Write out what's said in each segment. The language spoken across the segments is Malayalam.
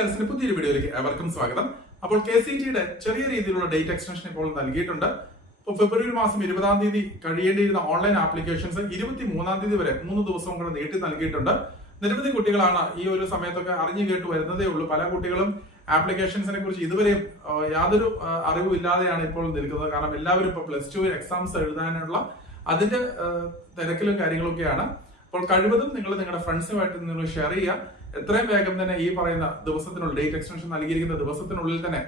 സെയിൽസിന്റെ പുതിയൊരു വീഡിയോയിലേക്ക് ഏവർക്കും സ്വാഗതം. അപ്പോൾ KCET-യുടെ ചെറിയ രീതിയിലുള്ള ഡേറ്റ് എക്സ്റ്റൻഷൻ ഇപ്പോൾ നൽകിയിട്ടുണ്ട്. ഇപ്പോൾ ഫെബ്രുവരി മാസം 20-ാം തീയതി കഴിയേണ്ടിയിരുന്ന ഓൺലൈൻ ആപ്ലിക്കേഷൻസ് 23-ാം തീയതി വരെ 3 ദിവസം കൂടെ നീട്ടി നൽകിയിട്ടുണ്ട്. നിരവധി കുട്ടികളാണ് ഈ ഒരു സമയത്തൊക്കെ അറിഞ്ഞു കേട്ട് വരുന്നതേ ഉള്ളൂ. പല കുട്ടികളും ആപ്ലിക്കേഷൻസിനെ കുറിച്ച് ഇതുവരെയും യാതൊരു അറിവുമില്ലാതെയാണ് ഇപ്പോൾ നിൽക്കുന്നത്. കാരണം എല്ലാവരും ഇപ്പോൾ +2 എക്സാംസ് എഴുതാനുള്ള അതിന്റെ തിരക്കിലും കാര്യങ്ങളൊക്കെയാണ്. അപ്പോൾ കഴിവതും നിങ്ങൾ നിങ്ങളുടെ ഫ്രണ്ട്സുമായിട്ട് നിങ്ങൾ ഷെയർ ചെയ്യുക. എത്രയും വേഗം തന്നെ ഈ പറയുന്ന ദിവസത്തിനുള്ളിൽ ഡേറ്റ് എക്സ്റ്റൻഷൻ നൽകിയിരിക്കുന്ന ദിവസത്തിനുള്ളിൽ തന്നെ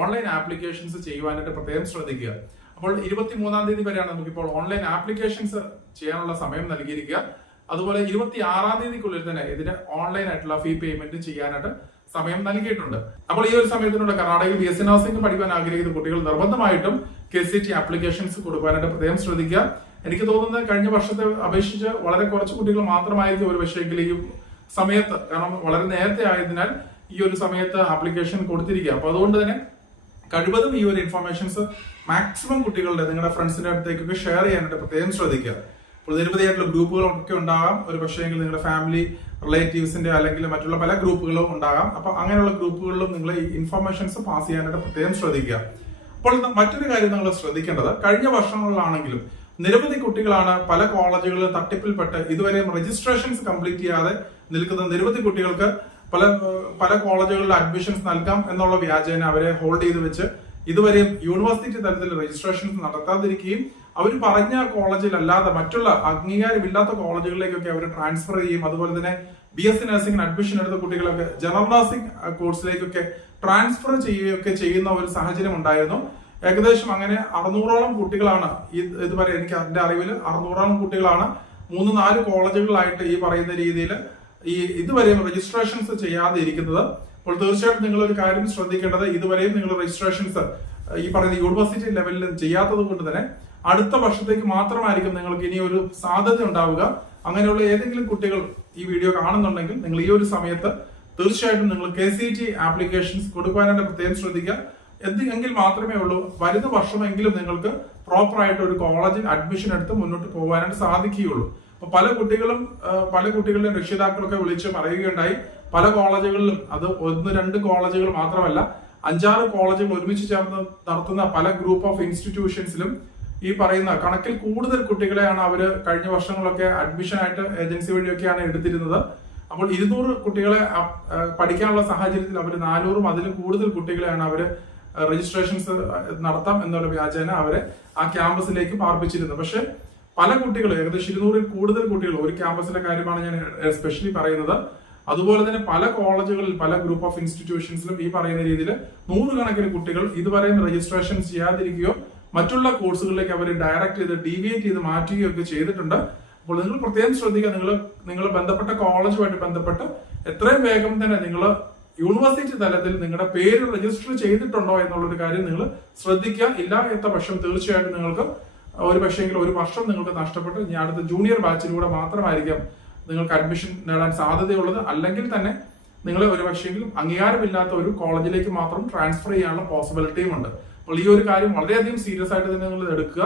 ഓൺലൈൻ ആപ്ലിക്കേഷൻസ് ചെയ്യുവാനായിട്ട് പ്രത്യേകം ശ്രദ്ധിക്കുക. അപ്പോൾ 23-ാം തീയതി വരെയാണ് നമുക്കിപ്പോൾ ഓൺലൈൻ ആപ്ലിക്കേഷൻസ് ചെയ്യാനുള്ള സമയം നൽകിയിരിക്കുക. അതുപോലെ 26-ാം തീയതിക്കുള്ളിൽ തന്നെ ഇതിന് ഓൺലൈൻ ആയിട്ടുള്ള ഫീ പേയ്മെന്റ് ചെയ്യാനായിട്ട് സമയം നൽകിയിട്ടുണ്ട്. അപ്പോൾ ഈ ഒരു സമയത്തിനുള്ള കർണാടകയിൽ BSc നഴ്സിംഗ് പഠിക്കാൻ ആഗ്രഹിക്കുന്ന കുട്ടികൾ നിർബന്ധമായിട്ടും KCET ആപ്ലിക്കേഷൻസ് കൊടുക്കാനായിട്ട് പ്രത്യേകം ശ്രദ്ധിക്കുക. എനിക്ക് തോന്നുന്നത് കഴിഞ്ഞ വർഷത്തെ അപേക്ഷിച്ച് വളരെ കുറച്ച് കുട്ടികൾ മാത്രമായിരിക്കും ഒരു പക്ഷേങ്കിൽ ഈ സമയത്ത്, കാരണം വളരെ നേരത്തെ ആയതിനാൽ ഈ ഒരു സമയത്ത് ആപ്ലിക്കേഷൻ കൊടുത്തിരിക്കുക. അപ്പൊ അതുകൊണ്ട് തന്നെ കഴിവതും ഈ ഒരു ഇൻഫർമേഷൻസ് മാക്സിമം കുട്ടികളുടെ നിങ്ങളുടെ ഫ്രണ്ട്സിന്റെ അടുത്തേക്കൊക്കെ ഷെയർ ചെയ്യാനായിട്ട് പ്രത്യേകം ശ്രദ്ധിക്കുക. അപ്പോൾ നിരവധിയായിട്ടുള്ള ഗ്രൂപ്പുകളൊക്കെ ഉണ്ടാകാം. ഒരു പക്ഷേങ്കിൽ നിങ്ങളുടെ ഫാമിലി റിലേറ്റീവ്സിന്റെ അല്ലെങ്കിൽ മറ്റുള്ള പല ഗ്രൂപ്പുകളും ഉണ്ടാകാം. അപ്പൊ അങ്ങനെയുള്ള ഗ്രൂപ്പുകളിലും നിങ്ങൾ ഈ ഇൻഫർമേഷൻസ് പാസ് ചെയ്യാനായിട്ട് പ്രത്യേകം ശ്രദ്ധിക്കുക. അപ്പോൾ മറ്റൊരു കാര്യം നിങ്ങൾ ശ്രദ്ധിക്കേണ്ടത്, കഴിഞ്ഞ വർഷങ്ങളിലാണെങ്കിലും നിരവധി കുട്ടികളാണ് പല കോളേജുകളിൽ തട്ടിപ്പിൽപ്പെട്ട് ഇതുവരെയും രജിസ്ട്രേഷൻസ് കംപ്ലീറ്റ് ചെയ്യാതെ നിൽക്കുന്ന നിരവധി കുട്ടികൾക്ക് പല കോളേജുകളിൽ അഡ്മിഷൻസ് നൽകാം എന്നുള്ള വ്യാജേന അവരെ ഹോൾഡ് ചെയ്ത് വെച്ച് ഇതുവരെയും യൂണിവേഴ്സിറ്റി തലത്തിൽ രജിസ്ട്രേഷൻസ് നടത്താതിരിക്കുകയും അവർ പറഞ്ഞ കോളേജിൽ അല്ലാതെ മറ്റുള്ള അംഗീകാരമില്ലാത്ത കോളേജുകളിലേക്കൊക്കെ അവർ ട്രാൻസ്ഫർ ചെയ്യും. അതുപോലെ തന്നെ BSc നഴ്സിംഗിന് അഡ്മിഷൻ എടുത്ത കുട്ടികളൊക്കെ ജനറൽ നഴ്സിംഗ് കോഴ്സിലേക്കൊക്കെ ട്രാൻസ്ഫർ ചെയ്യുകയൊക്കെ ചെയ്യുന്ന ഒരു സാഹചര്യം ഉണ്ടായിരുന്നു. ഏകദേശം അങ്ങനെ 600ഓളം കുട്ടികളാണ് ഇതുവരെ എനിക്ക് എന്റെ അറിവിൽ 600ഓളം കുട്ടികളാണ് 3-4 കോളേജുകളിലായിട്ട് ഈ പറയുന്ന രീതിയിൽ ഇതുവരെയും രജിസ്ട്രേഷൻസ് ചെയ്യാതെ ഇരിക്കുന്നത്. അപ്പോൾ തീർച്ചയായിട്ടും നിങ്ങൾ ഒരു കാര്യം ശ്രദ്ധിക്കേണ്ടത്, ഇതുവരെയും നിങ്ങൾ രജിസ്ട്രേഷൻസ് ഈ പറയുന്ന യൂണിവേഴ്സിറ്റി ലെവലിൽ ചെയ്യാത്തത് കൊണ്ട് തന്നെ അടുത്ത വർഷത്തേക്ക് മാത്രമായിരിക്കും നിങ്ങൾക്ക് ഇനി ഒരു സാധ്യത ഉണ്ടാവുക. അങ്ങനെയുള്ള ഏതെങ്കിലും കുട്ടികൾ ഈ വീഡിയോ കാണുന്നുണ്ടെങ്കിൽ നിങ്ങൾ ഈ ഒരു സമയത്ത് തീർച്ചയായിട്ടും നിങ്ങൾ KCET ആപ്ലിക്കേഷൻസ് കൊടുക്കാനായിട്ട് പ്രത്യേകം ശ്രദ്ധിക്കുക. എങ്കിൽ മാത്രമേ ഉള്ളൂ വരുന്ന വർഷമെങ്കിലും നിങ്ങൾക്ക് പ്രോപ്പർ ആയിട്ട് ഒരു കോളേജിൽ അഡ്മിഷൻ എടുത്ത് മുന്നോട്ട് പോകാനായിട്ട് സാധിക്കുകയുള്ളൂ. അപ്പൊ പല കുട്ടികളുടെയും രക്ഷിതാക്കളൊക്കെ വിളിച്ച് പറയുകയുണ്ടായി, പല കോളേജുകളിലും അത് 1-2 കോളേജുകൾ മാത്രമല്ല 5-6 കോളേജുകൾ ഒരുമിച്ച് ചേർന്ന് നടത്തുന്ന പല ഗ്രൂപ്പ് ഓഫ് ഇൻസ്റ്റിറ്റ്യൂഷൻസിലും ഈ പറയുന്ന കണക്കിൽ കൂടുതൽ കുട്ടികളെയാണ് അവര് കഴിഞ്ഞ വർഷങ്ങളൊക്കെ അഡ്മിഷൻ ആയിട്ട് ഏജൻസി വഴിയൊക്കെയാണ് എടുത്തിരുന്നത്. അപ്പോൾ 200 കുട്ടികളെ പഠിക്കാനുള്ള സാഹചര്യത്തിൽ അവർ 400-ഉം അതിലും കൂടുതൽ കുട്ടികളെയാണ് അവര് രജിസ്ട്രേഷൻസ് നടത്താം എന്നുള്ള വ്യാജേന അവരെ ആ ക്യാമ്പസിലേക്ക് പാർപ്പിച്ചിരുന്നത്. പക്ഷെ പല കുട്ടികൾ, ഏകദേശം 200-ൽ കൂടുതൽ കുട്ടികൾ, ഒരു ക്യാമ്പസിന്റെ കാര്യമാണ് ഞാൻ എസ്പെഷ്യലി പറയുന്നത്. അതുപോലെ തന്നെ പല കോളേജുകളിൽ പല ഗ്രൂപ്പ് ഓഫ് ഇൻസ്റ്റിറ്റ്യൂഷൻസിലും ഈ പറയുന്ന രീതിയിൽ 100 കണക്കിന് കുട്ടികൾ ഇതുവരെയും രജിസ്ട്രേഷൻ ചെയ്യാതിരിക്കുകയോ മറ്റുള്ള കോഴ്സുകളിലേക്ക് അവർ ഡയറക്റ്റ് ചെയ്ത് ഡീവിയേറ്റ് ചെയ്ത് മാറ്റുകയോ ഒക്കെ ചെയ്തിട്ടുണ്ട്. അപ്പോൾ നിങ്ങൾ പ്രത്യേകം ശ്രദ്ധിക്കുക, നിങ്ങൾ ബന്ധപ്പെട്ട കോളേജുമായിട്ട് ബന്ധപ്പെട്ട് എത്രയും വേഗം തന്നെ നിങ്ങൾ യൂണിവേഴ്സിറ്റി തലത്തിൽ നിങ്ങളുടെ പേര് രജിസ്റ്റർ ചെയ്തിട്ടുണ്ടോ എന്നുള്ളൊരു കാര്യം നിങ്ങൾ ശ്രദ്ധിക്കുക. ഇല്ല എന്ന പക്ഷം തീർച്ചയായിട്ടും നിങ്ങൾക്ക് ഒരു പക്ഷേങ്കിൽ ഒരു വർഷം നിങ്ങൾക്ക് നഷ്ടപ്പെട്ട് ഇനി അടുത്ത ജൂനിയർ ബാച്ചിലൂടെ മാത്രമായിരിക്കും നിങ്ങൾക്ക് അഡ്മിഷൻ നേടാൻ സാധ്യതയുള്ളത്. അല്ലെങ്കിൽ തന്നെ നിങ്ങൾ ഒരു പക്ഷേങ്കിലും അംഗീകാരമില്ലാത്ത ഒരു കോളേജിലേക്ക് മാത്രം ട്രാൻസ്ഫർ ചെയ്യാനുള്ള പോസിബിലിറ്റിയും ഉണ്ട്. അപ്പോൾ ഈ ഒരു കാര്യം വളരെയധികം സീരിയസ് ആയിട്ട് തന്നെ നിങ്ങൾ എടുക്കുക.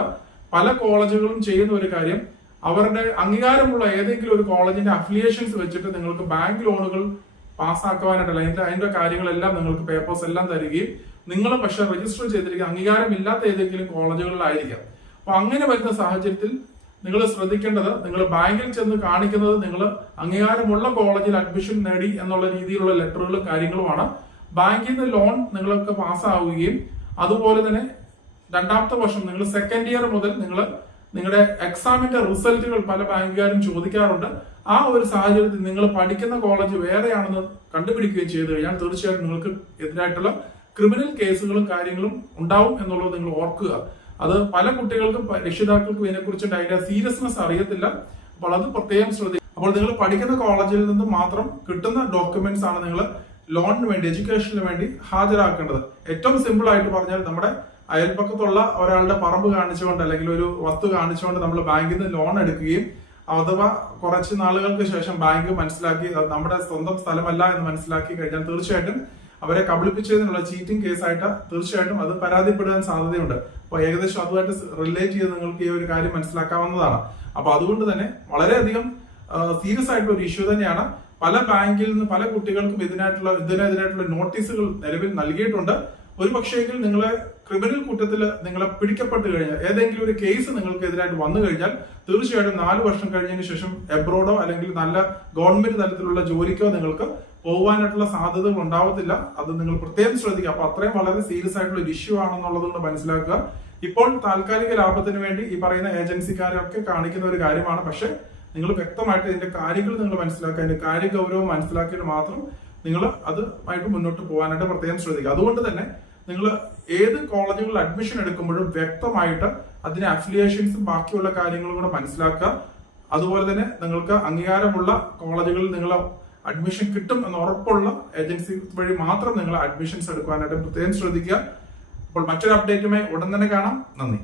പല കോളേജുകളും ചെയ്യുന്ന ഒരു കാര്യം, അവരുടെ അംഗീകാരമുള്ള ഏതെങ്കിലും ഒരു കോളേജിന്റെ അഫിലിയേഷൻസ് വെച്ചിട്ട് നിങ്ങൾക്ക് ബാങ്ക് ലോണുകൾ പാസ്സാക്കുവാനായിട്ടല്ല അതിന്റെ കാര്യങ്ങളെല്ലാം നിങ്ങൾക്ക് പേപ്പേഴ്സ് എല്ലാം തരികയും നിങ്ങൾ പക്ഷെ രജിസ്റ്റർ ചെയ്തിരിക്കുന്ന അംഗീകാരമില്ലാത്ത ഏതെങ്കിലും കോളേജുകളിലായിരിക്കാം. അപ്പൊ അങ്ങനെ വരുന്ന സാഹചര്യത്തിൽ നിങ്ങൾ ശ്രദ്ധിക്കേണ്ടത്, നിങ്ങൾ ബാങ്കിൽ ചെന്ന് കാണിക്കുന്നത് നിങ്ങൾ അംഗീകാരമുള്ള കോളേജിൽ അഡ്മിഷൻ നേടി എന്നുള്ള രീതിയിലുള്ള ലെറ്ററുകളും കാര്യങ്ങളുമാണ്. ബാങ്കിൽ നിന്ന് ലോൺ നിങ്ങൾക്ക് പാസ്സാവുകയും അതുപോലെ തന്നെ 2ാമത്തെ വർഷം നിങ്ങൾ സെക്കൻഡ് ഇയർ മുതൽ നിങ്ങളുടെ എക്സാമിന്റെ റിസൾട്ടുകൾ പല ബാങ്കുകാരും ചോദിക്കാറുണ്ട്. ആ ഒരു സാഹചര്യത്തിൽ നിങ്ങൾ പഠിക്കുന്ന കോളേജ് വേറെയാണെന്ന് കണ്ടുപിടിക്കുകയും ചെയ്തു കഴിഞ്ഞാൽ തീർച്ചയായിട്ടും നിങ്ങൾക്ക് എതിരായിട്ടുള്ള ക്രിമിനൽ കേസുകളും കാര്യങ്ങളും ഉണ്ടാവും എന്നുള്ളത് നിങ്ങൾ ഓർക്കുക. അത് പല കുട്ടികൾക്കും രക്ഷിതാക്കൾക്കും ഇതിനെക്കുറിച്ചുണ്ട് അതിന്റെ സീരിയസ്നെസ് അറിയത്തില്ല. അപ്പോൾ അത് പ്രത്യേകം ശ്രദ്ധിക്കുക. അപ്പോൾ നിങ്ങൾ പഠിക്കുന്ന കോളേജിൽ നിന്ന് മാത്രം കിട്ടുന്ന ഡോക്യുമെന്റ്സ് ആണ് നിങ്ങൾ ലോണിന് വേണ്ടി, എഡ്യൂക്കേഷന് വേണ്ടി ഹാജരാക്കേണ്ടത്. ഏറ്റവും സിമ്പിൾ ആയിട്ട് പറഞ്ഞാൽ നമ്മുടെ അയൽപക്കത്തുള്ള ഒരാളുടെ പറമ്പ് കാണിച്ചുകൊണ്ട് അല്ലെങ്കിൽ ഒരു വസ്തു കാണിച്ചുകൊണ്ട് നമ്മൾ ബാങ്കിൽ നിന്ന് ലോൺ എടുക്കുകയും അഥവാ കുറച്ച് നാളുകൾക്ക് ശേഷം ബാങ്ക് മനസ്സിലാക്കി നമ്മുടെ സ്വന്തം സ്ഥലമല്ല എന്ന് മനസ്സിലാക്കി കഴിഞ്ഞാൽ തീർച്ചയായിട്ടും അവരെ കബളിപ്പിച്ചതിനുള്ള ചീറ്റിംഗ് കേസായിട്ട് തീർച്ചയായിട്ടും അത് പരാതിപ്പെടാൻ സാധ്യതയുണ്ട്. അപ്പൊ ഏകദേശം അതുമായിട്ട് റിലേറ്റ് ചെയ്ത് നിങ്ങൾക്ക് ഈ ഒരു കാര്യം മനസ്സിലാക്കാവുന്നതാണ്. അപ്പൊ അതുകൊണ്ട് തന്നെ വളരെയധികം സീരിയസ് ആയിട്ടുള്ള ഒരു ഇഷ്യൂ തന്നെയാണ്. പല ബാങ്കിൽ നിന്ന് പല കുട്ടികൾക്കും ഇതിനെതിരായിട്ടുള്ള നോട്ടീസുകൾ നിലവിൽ നൽകിയിട്ടുണ്ട്. ഒരു പക്ഷേങ്കിൽ നിങ്ങളെ ക്രിമിനൽ കുറ്റത്തിൽ നിങ്ങളെ പിടിക്കപ്പെട്ട് കഴിഞ്ഞാൽ ഏതെങ്കിലും ഒരു കേസ് നിങ്ങൾക്ക് എതിരായിട്ട് വന്നു കഴിഞ്ഞാൽ തീർച്ചയായിട്ടും 4 വർഷം കഴിഞ്ഞതിന് ശേഷം എബ്രോഡോ അല്ലെങ്കിൽ നല്ല ഗവൺമെന്റ് തലത്തിലുള്ള ജോലിക്കോ നിങ്ങൾക്ക് പോകാനായിട്ടുള്ള സാധ്യതകൾ ഉണ്ടാവത്തില്ല. അത് നിങ്ങൾ പ്രത്യേകം ശ്രദ്ധിക്കുക. അപ്പൊ അത്രയും വളരെ സീരിയസ് ആയിട്ടുള്ള ഒരു ഇഷ്യൂ ആണെന്നുള്ളത് കൊണ്ട് മനസ്സിലാക്കുക. ഇപ്പോൾ താൽക്കാലിക ലാഭത്തിന് വേണ്ടി ഈ പറയുന്ന ഏജൻസിക്കാരൊക്കെ കാണിക്കുന്ന ഒരു കാര്യമാണ്. പക്ഷെ നിങ്ങൾ വ്യക്തമായിട്ട് ഇതിന്റെ കാര്യങ്ങൾ നിങ്ങൾ മനസ്സിലാക്കുക, അതിന്റെ കാര്യഗൗരവം മനസ്സിലാക്കിയിട്ട് മാത്രം നിങ്ങൾ അതുമായിട്ട് മുന്നോട്ട് പോകാനായിട്ട് പ്രത്യേകം ശ്രദ്ധിക്കുക. അതുകൊണ്ട് തന്നെ നിങ്ങൾ ഏത് കോളേജുകളിൽ അഡ്മിഷൻ എടുക്കുമ്പോഴും വ്യക്തമായിട്ട് അതിന്റെ അഫിലിയേഷൻസും ബാക്കിയുള്ള കാര്യങ്ങളും കൂടെ മനസ്സിലാക്കുക. അതുപോലെ തന്നെ നിങ്ങൾക്ക് അംഗീകാരമുള്ള കോളേജുകളിൽ നിങ്ങൾ അഡ്മിഷൻ കിട്ടും എന്ന് ഉറപ്പുള്ള ഏജൻസി വഴി മാത്രം നിങ്ങൾ അഡ്മിഷൻസ് എടുക്കാനായിട്ട് പ്രത്യേകം ശ്രദ്ധിക്കുക. അപ്പോൾ മറ്റൊരു അപ്ഡേറ്റുമായി ഉടൻ തന്നെ കാണാം. നന്ദി.